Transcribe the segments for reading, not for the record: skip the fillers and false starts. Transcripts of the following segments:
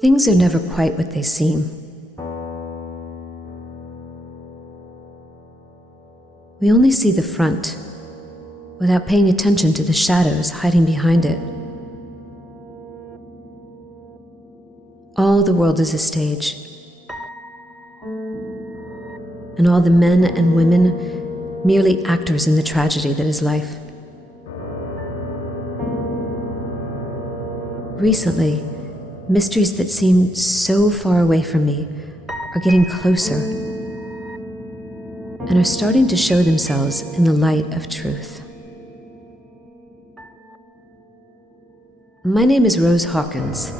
Things are never quite what they seem. We only see the front, without paying attention to the shadows hiding behind it. All the world is a stage, and all the men and women merely actors in the tragedy that is life. Recently, mysteries that seemed so far away from me are getting closer and are starting to show themselves in the light of truth. My name is Rose Hawkins.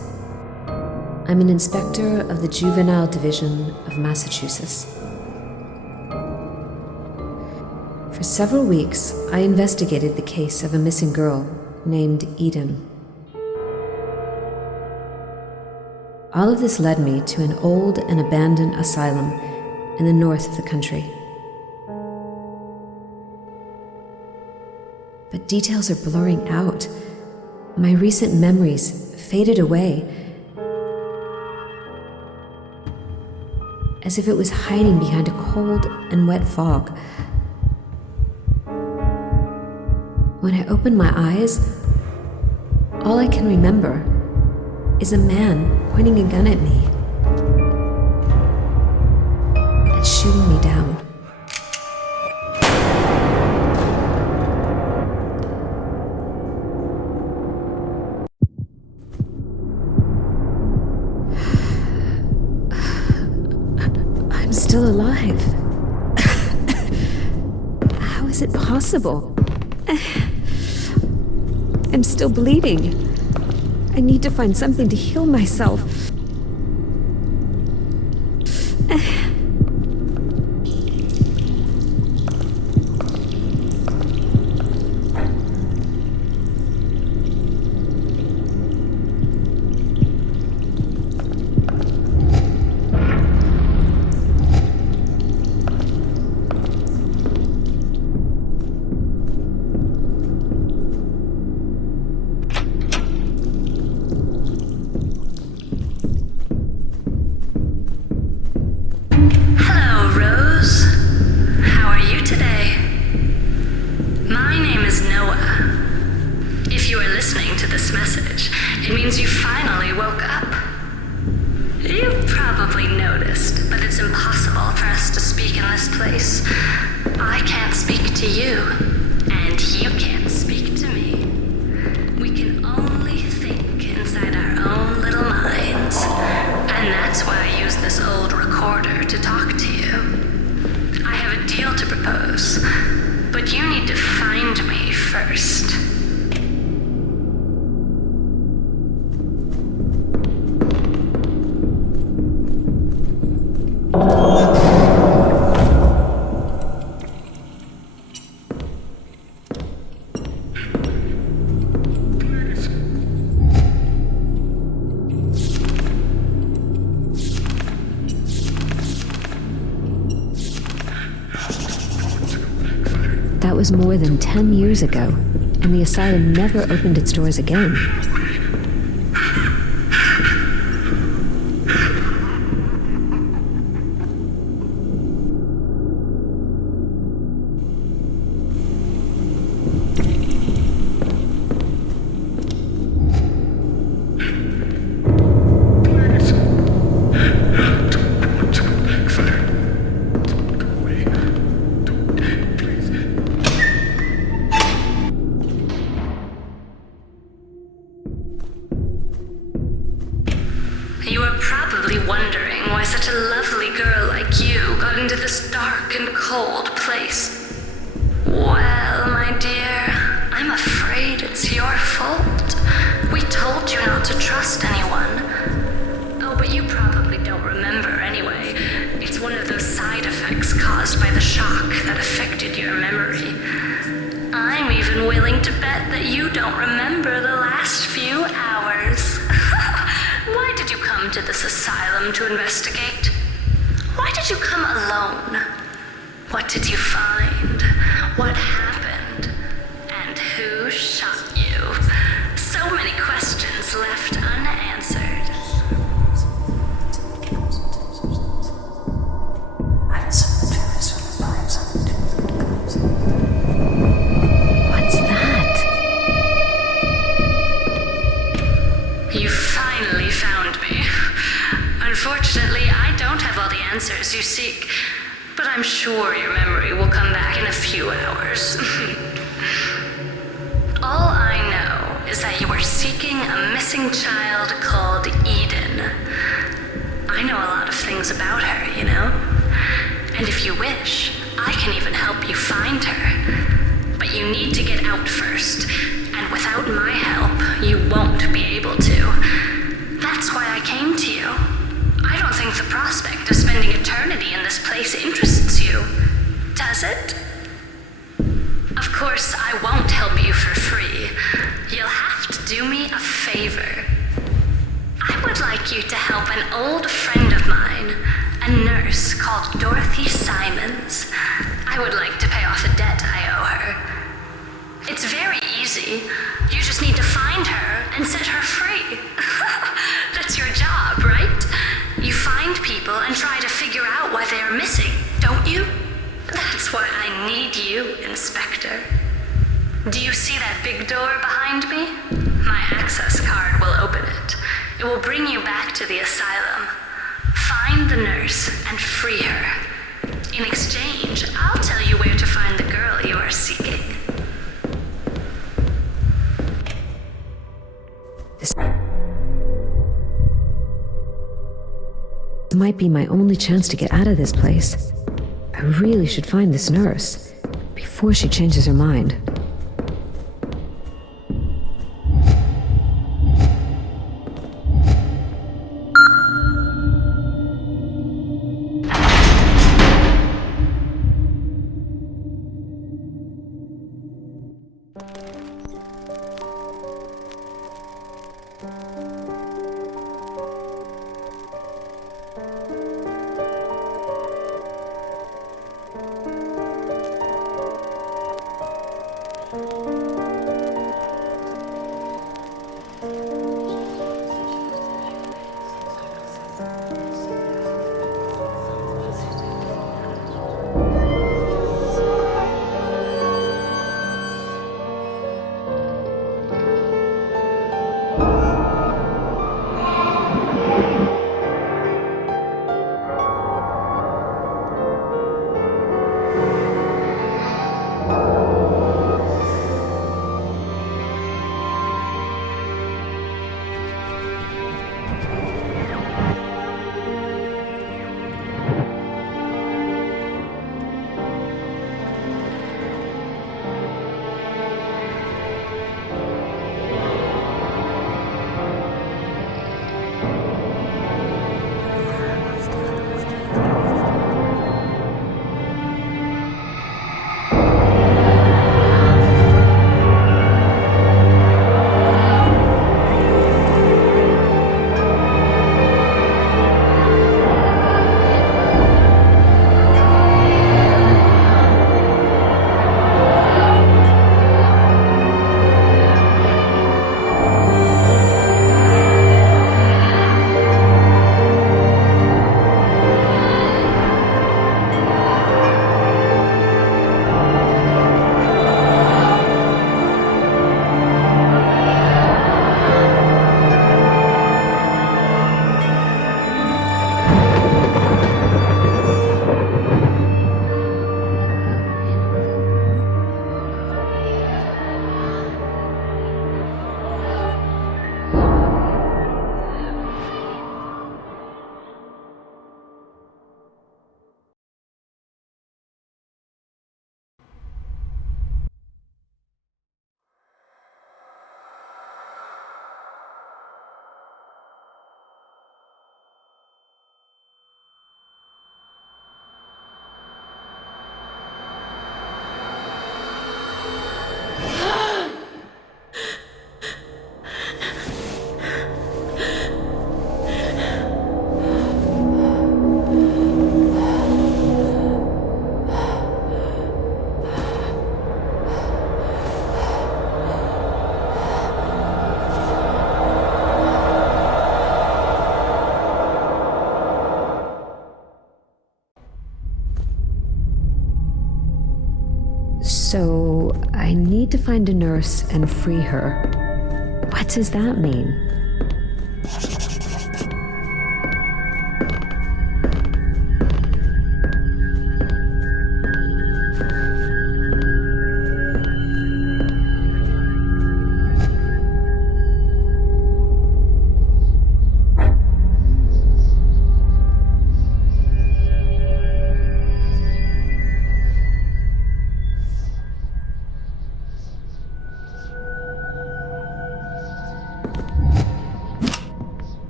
I'm an inspector of the Juvenile Division of Massachusetts. For several weeks, I investigated the case of a missing girl named Eden. All of this led me to an old and abandoned asylum in the north of the country. But details are blurring out. My recent memories faded away, as if it was hiding behind a cold and wet fog. When I opened my eyes, all I can remember is a man pointing a gun at me and shooting me down. I'm still alive. How is it possible? I'm still bleeding. I need to find something to heal myself. That was more than 10 years ago, and the asylum never opened its doors again. I'm sure your memory will come back in a few hours. All I know is that you are seeking a missing child called Eden. I know a lot of things about her, you know? And if you wish, I can even help you find her. But you need to get out first, and without my help, you won't be able to. That's why I came to you. I don't think the prospect of spending eternity in this place interests you, does it? Of course, I won't help you for free. You'll have to do me a favor. I would like you to help an old friend of mine, a nurse called Dorothy Simons. I would like to pay off a debt I owe her. It's very easy. You just need to find her and set her free. That's your job, right? You find people and try to figure out why they are missing, don't you? That's why I need you, Inspector. Do you see that big door behind me? My access card will open it. It will bring you back to the asylum. Find the nurse and free her. In exchange, I'll tell you where to find the girl you are seeking. This might be my only chance to get out of this place. I really should find this nurse before she changes her mind. So, I need to find a nurse and free her. What does that mean?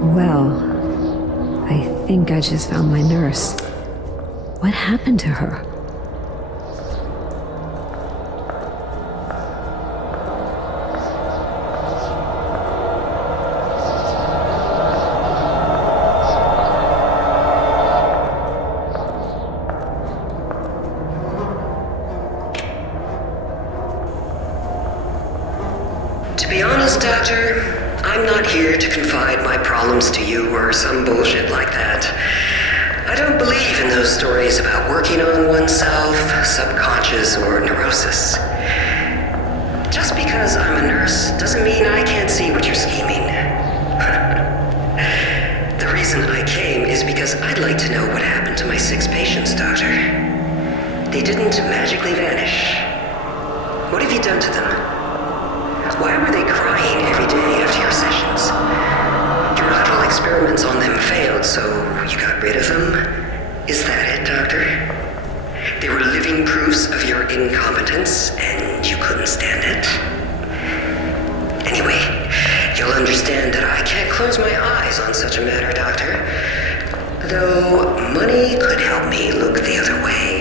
Well, I think I just found my nurse. What happened to her? To be honest, Doctor, I'm not here to confide my problems to you or some bullshit like that. I don't believe in those stories about working on oneself, subconscious, or neurosis. Just because I'm a nurse doesn't mean I can't see what you're scheming. The reason I came is because I'd like to know what happened to my 6 patients, Doctor. They didn't magically vanish. What have you done to them? Why were they crying every day after your sessions? Your little experiments on them failed, so you got rid of them? Is that it, Doctor? They were living proofs of your incompetence, and you couldn't stand it? Anyway, you'll understand that I can't close my eyes on such a matter, Doctor. Though money could help me look the other way.